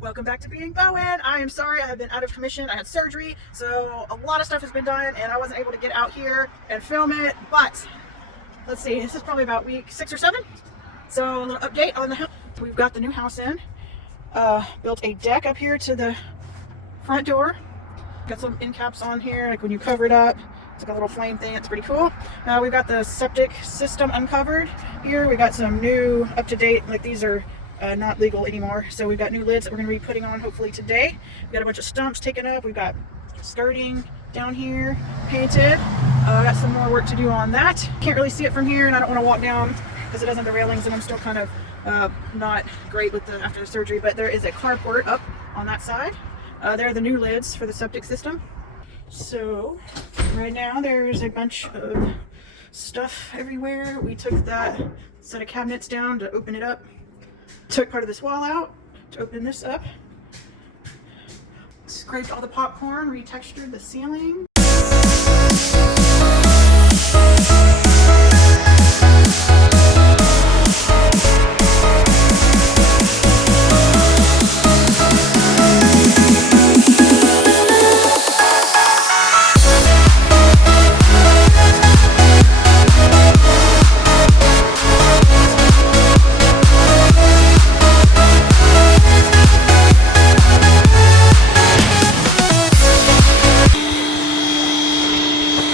Welcome back to Being Bowen. I am sorry I have been out of commission. I had surgery, so a lot of stuff has been done and I wasn't able to get out here and film it, but let's see, this is probably about week 6 or 7. So a little update on the house. We've got the new house in. Built a deck up here to the front door. Got some end caps on here, like when you cover it up. It's like a little flame thing. It's pretty cool. We've got the septic system uncovered here. We got some new, up-to-date, like these are not legal anymore. So we've got new lids that we're going to be putting on hopefully today. We've got a bunch of stumps taken up. We've got skirting down here painted. Got some more work to do on that. Can't really see it from here, and I don't want to walk down because it doesn't have the railings, and I'm still kind of not great with after the surgery. But there is a carport up on that side. There are the new lids for the septic system. So right now there's a bunch of stuff everywhere. We took that set of cabinets down to open it up. Took part of this wall out to open this up. Scraped all the popcorn, retextured the ceiling.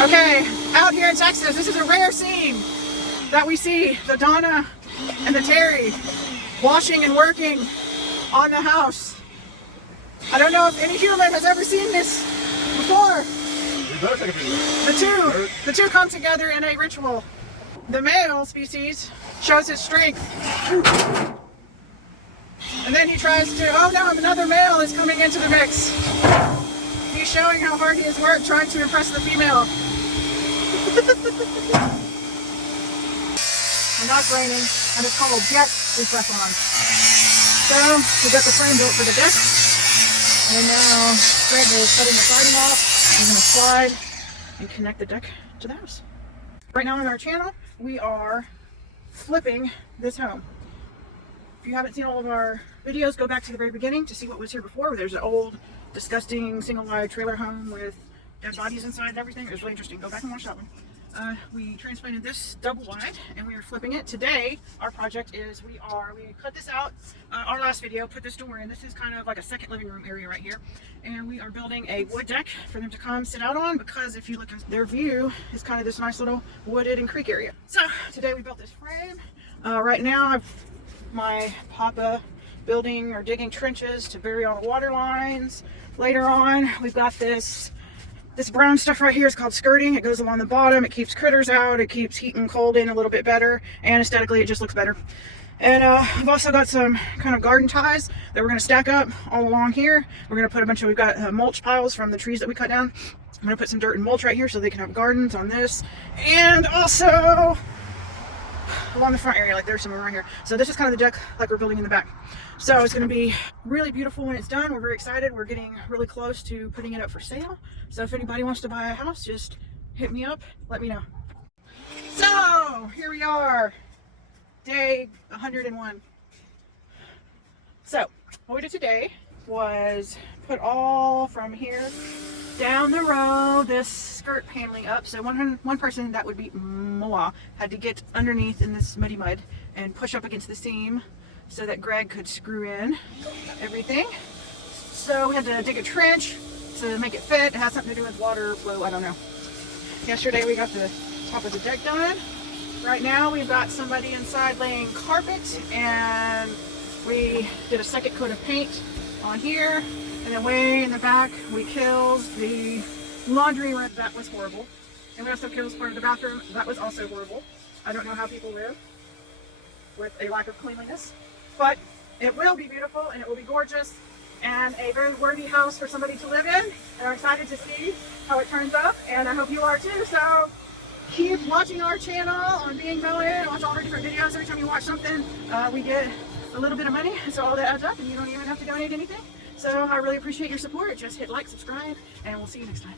Okay, out here in Texas, this is a rare scene that we see the Donna and the Terry washing and working on the house. I don't know if any human has ever seen this before. The two come together in a ritual. The male species shows his strength. And then he tries to, oh no, another male is coming into the mix. He's showing how hard he has worked trying to impress the female. And that's raining, and it's called Get Repress On. So we got the frame built for the deck, and now Greg is cutting the siding off. We're going to slide and connect the deck to the house. Right now on our channel, we are flipping this home. If you haven't seen all of our videos, go back to the very beginning to see what was here before. There's an old, disgusting, single-wide trailer home with dead bodies inside and everything. It was really interesting. Go back and watch that one. We transplanted this double wide and we are flipping it. Today, our project is we cut this out, our last video, put this door in. This is kind of like a second living room area right here. And we are building a wood deck for them to come sit out on, because if you look at their view, is kind of this nice little wooded and creek area. So today we built this frame. Right now, my papa building or digging trenches to bury all the water lines. Later on, we've got this brown stuff right here is called skirting. It goes along the bottom. It keeps critters out. It keeps heat and cold in a little bit better. And aesthetically, it just looks better. And I've also got some kind of garden ties that we're going to stack up all along here. We're going to put a bunch of, we've got mulch piles from the trees that we cut down. I'm going to put some dirt and mulch right here so they can have gardens on this. And also along the front area, like there's some around here. So this is kind of the deck like we're building in the back. So it's going to be really beautiful when it's done. We're very excited. We're getting really close to putting it up for sale. So if anybody wants to buy a house, just hit me up, let me know. So here we are, day 101. So what we did today was put all from here down the row, this skirt paneling up. So one person, that would be Moa, had to get underneath in this muddy mud and push up against the seam so that Greg could screw in everything. So we had to dig a trench to make it fit. It has something to do with water flow, I don't know. Yesterday we got the top of the deck done. Right now we've got somebody inside laying carpet, and we did a second coat of paint on here. And then way in the back, we killed the laundry room. That was horrible. And we also killed part of the bathroom. That was also horrible. I don't know how people live with a lack of cleanliness. But it will be beautiful, and it will be gorgeous, and a very worthy house for somebody to live in. And I'm excited to see how it turns up, and I hope you are too. So keep watching our channel on Being Bowen. Watch all our different videos. Every time you watch something, we get a little bit of money. So all that adds up, and you don't even have to donate anything. So I really appreciate your support. Just hit like, subscribe, and we'll see you next time.